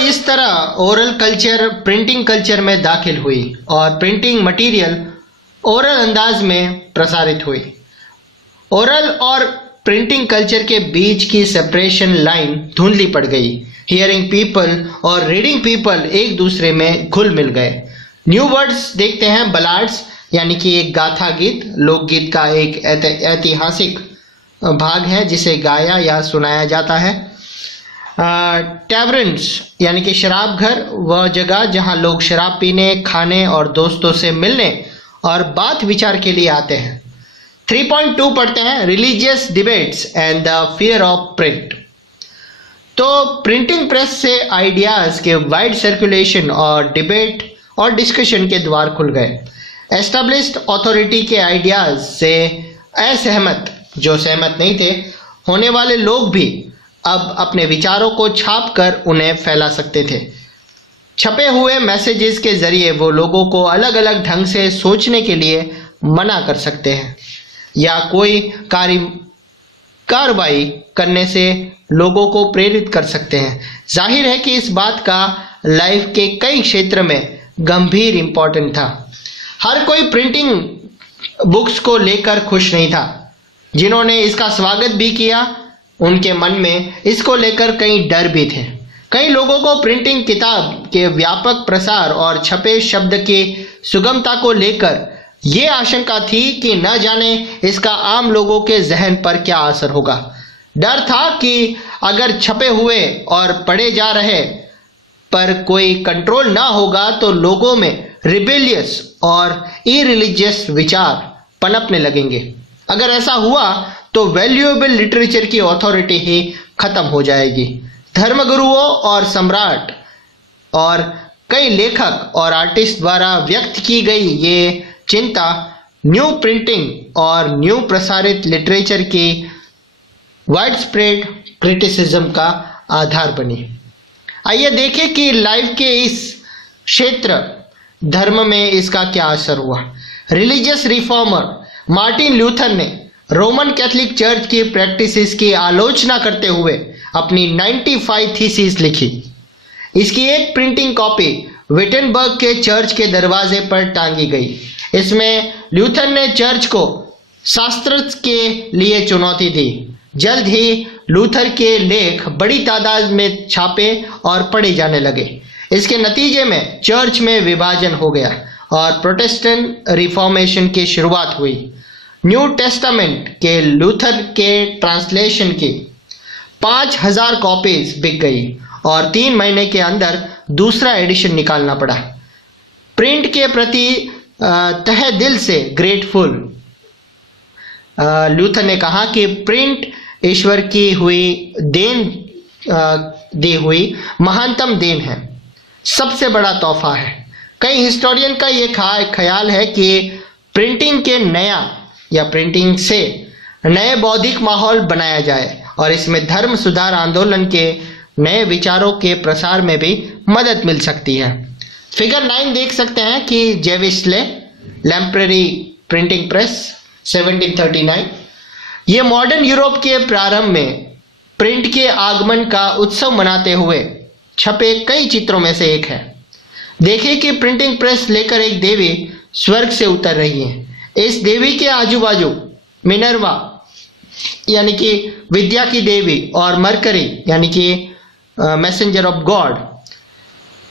इस तरह oral culture printing culture में दाखिल हुई और प्रिंटिंग मटेरियल ओरल अंदाज में प्रसारित हुई। ओरल और प्रिंटिंग कल्चर के बीच की सेपरेशन लाइन धुंधली पड़ गई। हियरिंग पीपल और रीडिंग पीपल एक दूसरे में घुल मिल गए। न्यू वर्ड्स देखते हैं बलाड्स, यानी कि एक गाथा गीत, लोकगीत का एक ऐतिहासिक भाग है जिसे गाया या सुनाया जाता है। टैवरन्स यानी कि शराब घर, वह जगह जहां लोग शराब पीने, खाने और दोस्तों से मिलने और बात विचार के लिए आते हैं। 3.2 पढ़ते हैं, religious debates and the fear of print. तो प्रिंटिंग प्रेस से आइडियाज के वाइड सर्कुलेशन और डिबेट और डिस्कशन के द्वार खुल गए। एस्टेब्लिश्ड अथॉरिटी के आइडियाज से असहमत, जो सहमत नहीं थे, होने वाले लोग भी अब अपने विचारों को छाप कर उन्हें फैला सकते थे। छपे हुए मैसेजेस के जरिए वो लोगों को अलग अलग ढंग से सोचने के लिए मना कर सकते हैं या कोई कार्रवाई करने से लोगों को प्रेरित कर सकते हैं। जाहिर है कि इस बात का लाइफ के कई क्षेत्र में गंभीर इंपॉर्टेंट था। हर कोई प्रिंटिंग बुक्स को लेकर खुश नहीं था। जिन्होंने इसका स्वागत भी किया, उनके मन में इसको लेकर कई डर भी थे। कई लोगों को प्रिंटिंग किताब के व्यापक प्रसार और छपे शब्द की सुगमता को लेकर ये आशंका थी कि न जाने इसका आम लोगों के जहन पर क्या असर होगा। डर था कि अगर छपे हुए और पढ़े जा रहे पर कोई कंट्रोल ना होगा तो लोगों में रिबेलियस और इरिलीजियस विचार पनपने लगेंगे। अगर ऐसा हुआ तो वैल्यूएबल लिटरेचर की अथॉरिटी ही खत्म हो जाएगी। धर्मगुरुओं और सम्राट और कई लेखक और आर्टिस्ट द्वारा व्यक्त की गई ये चिंता न्यू प्रिंटिंग और न्यू प्रसारित लिटरेचर की वाइड स्प्रेड क्रिटिसिज्म का आधार बनी। आइए देखें कि लाइफ के इस क्षेत्र धर्म में इसका क्या असर हुआ। रिलीजियस रिफॉर्मर मार्टिन लूथर ने रोमन कैथोलिक चर्च की प्रैक्टिसेस की आलोचना करते हुए अपनी 95 थीसिस लिखी। इसकी एक प्रिंटिंग कॉपी विटेनबर्ग के चर्च के दरवाजे पर टांगी गई। इसमें लूथर ने चर्च को शास्त्र के लिए चुनौती दी। जल्द ही लूथर के लेख बड़ी तादाद में छापे और पढ़े जाने लगे। इसके नतीजे में चर्च में विभाजन हो गया और प्रोटेस्टेंट रिफॉर्मेशन की शुरुआत हुई। न्यू टेस्टामेंट के लूथर के ट्रांसलेशन की 5000 कॉपीज बिक गई और 3 महीने के अंदर दूसरा एडिशन निकालना पड़ा। प्रिंट के प्रति तहे दिल से ग्रेटफुल लूथर ने कहा कि प्रिंट ईश्वर की हुई दी हुई महानतम देन है, सबसे बड़ा तोहफा है। कई हिस्टोरियन का ये ख्याल है कि प्रिंटिंग के नया या प्रिंटिंग से नए बौद्धिक माहौल बनाया जाए और इसमें धर्म सुधार आंदोलन के नए विचारों के प्रसार में भी मदद मिल सकती है। फिगर 9 देख सकते हैं कि जेविस्ले लैम्प्रेरी प्रिंटिंग प्रेस 1739। ये मॉडर्न यूरोप के प्रारंभ में प्रिंट के आगमन का उत्सव मनाते हुए छपे कई चित्रों में से एक है। देखिए कि प्रिंटिंग प्रेस लेकर एक देवी स्वर्ग से उतर रही है। इस देवी के आजू बाजू मिनर्वा यानी कि विद्या की देवी और मरकरी यानी कि मैसेंजर ऑफ गॉड।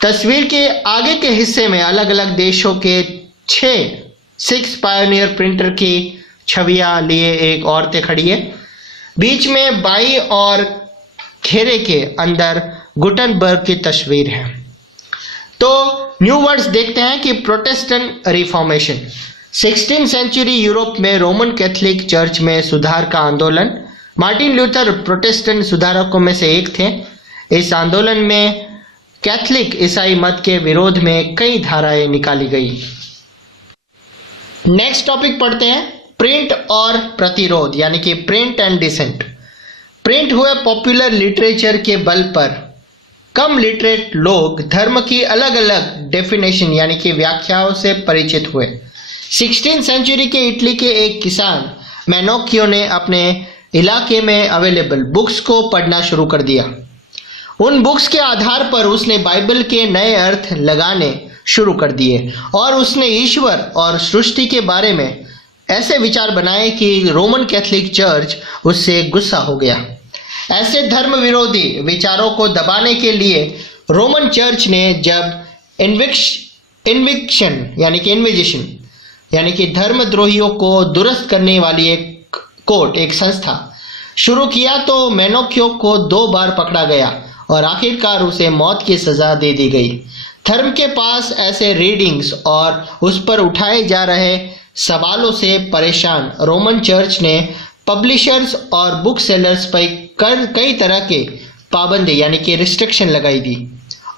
तस्वीर के आगे के हिस्से में अलग अलग देशों के 6 पायोनियर प्रिंटर की छवियां लिए एक औरतें खड़ी है। बीच में बाई और घेरे के अंदर गुटनबर्ग की तस्वीर है। तो न्यू वर्ड्स देखते हैं कि Protestant Reformation 16th century Europe में रोमन कैथोलिक चर्च में सुधार का आंदोलन। मार्टिन लूथर प्रोटेस्टेंट सुधारकों में से एक थे। इस आंदोलन में कैथोलिक ईसाई मत के विरोध में कई धाराएं निकाली गई। नेक्स्ट टॉपिक पढ़ते हैं, प्रिंट और प्रतिरोध यानी कि प्रिंट एंड डिसेंट। प्रिंट हुए पॉपुलर लिटरेचर के बल पर कम लिटरेट लोग धर्म की अलग अलग डेफिनेशन यानी कि व्याख्याओं से परिचित हुए। 16th सेंचुरी के इटली के एक किसान मैनोकियो ने अपने इलाके में अवेलेबल बुक्स को पढ़ना शुरू कर दिया। उन बुक्स के आधार पर उसने बाइबल के नए अर्थ लगाने शुरू कर दिए और उसने ईश्वर और सृष्टि के बारे में ऐसे विचार बनाए कि रोमन कैथोलिक चर्च उससे गुस्सा हो गया। ऐसे धर्म विरोधी विचारों को दबाने के लिए रोमन चर्च ने जब इन्विक्शन यानी कि धर्मद्रोहियों को दुरुस्त करने वाली एक संस्था शुरू किया तो मेनोक्यो को 2 बार पकड़ा गया और आखिरकार उसे मौत की सजा दे दी गई। धर्म के पास ऐसे रीडिंग्स और उस पर उठाए जा रहे सवालों से परेशान रोमन चर्च ने पब्लिशर्स और बुक सेलर्स पर कई तरह के पाबंदी यानी कि रिस्ट्रिक्शन लगाई दी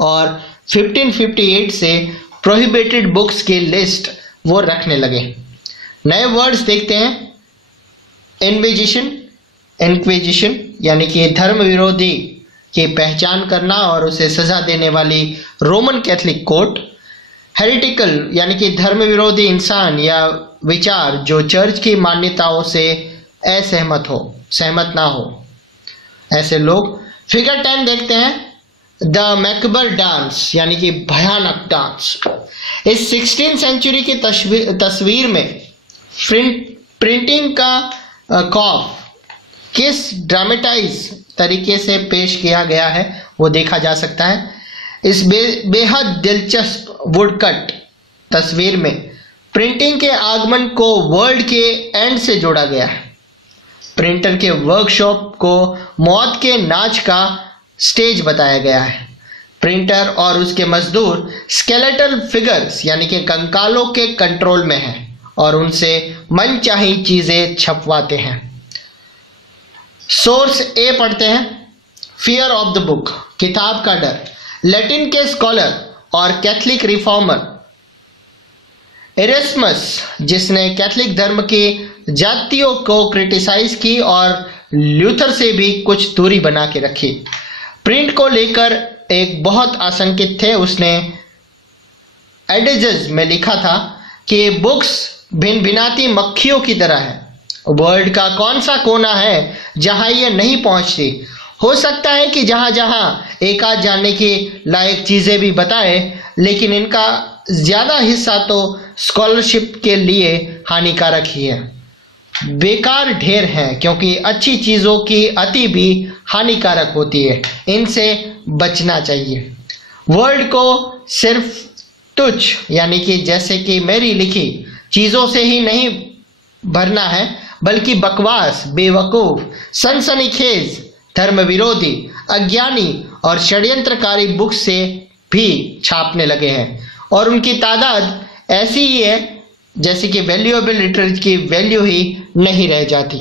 और 1558 से प्रोहिबिटेड बुक्स की लिस्ट वो रखने लगे। नए वर्ड्स देखते हैं। इंक्विजिशन यानी कि धर्म विरोधी की पहचान करना और उसे सजा देने वाली रोमन कैथोलिक कोर्ट। हेरिटिकल यानी कि धर्म विरोधी इंसान या विचार जो चर्च की मान्यताओं से सहमत ना हो, ऐसे लोग। फिगर 10 देखते हैं। द मैकबर डांस यानी कि भयानक डांस। इस 16th सेंचुरी की तस्वीर में प्रिंटिंग का खौफ किस ड्रामेटाइज तरीके से पेश किया गया है वो देखा जा सकता है। इस बेहद दिलचस्प वुडकट तस्वीर में प्रिंटिंग के आगमन को वर्ल्ड के एंड से जोड़ा गया है। प्रिंटर के वर्कशॉप को मौत के नाच का स्टेज बताया गया है। प्रिंटर और उसके मजदूर स्केलेटल फिगर्स यानी कि कंकालों के कंट्रोल में हैं और उनसे मनचाही चीजें छपवाते हैं। सोर्स ए पढ़ते हैं। फियर ऑफ द बुक, किताब का डर। लैटिन के स्कॉलर और कैथोलिक रिफॉर्मर एरेस्मस, जिसने कैथोलिक धर्म की जातियों को क्रिटिसाइज की और ल्यूथर से भी कुछ दूरी बना के रखी। प्रिंट को लेकर एक बहुत आशंकित थे। उसने एडिजेस में लिखा था कि बुक्स भिनभिनाती मक्खियों की तरह है। वर्ल्ड का कौन सा कोना है जहां ये नहीं पहुंचती। हो सकता है कि जहां जहां एक आध जानने की लायक चीजें भी बताए, लेकिन इनका ज्यादा हिस्सा तो स्कॉलरशिप के लिए हानिकारक ही है। बेकार ढेर हैं क्योंकि अच्छी चीजों की अति भी हानिकारक होती है। इनसे बचना चाहिए। वर्ल्ड को सिर्फ तुच्छ यानी कि जैसे कि मेरी लिखी चीजों से ही नहीं भरना है, बल्कि बकवास, बेवकूफ, सनसनीखेज, धर्म विरोधी, अज्ञानी और षड्यंत्रकारी बुक से भी छापने लगे हैं और उनकी तादाद ऐसी ही है जैसे कि वैल्यूएबल लिटरेचर की वैल्यू ही नहीं रह जाती।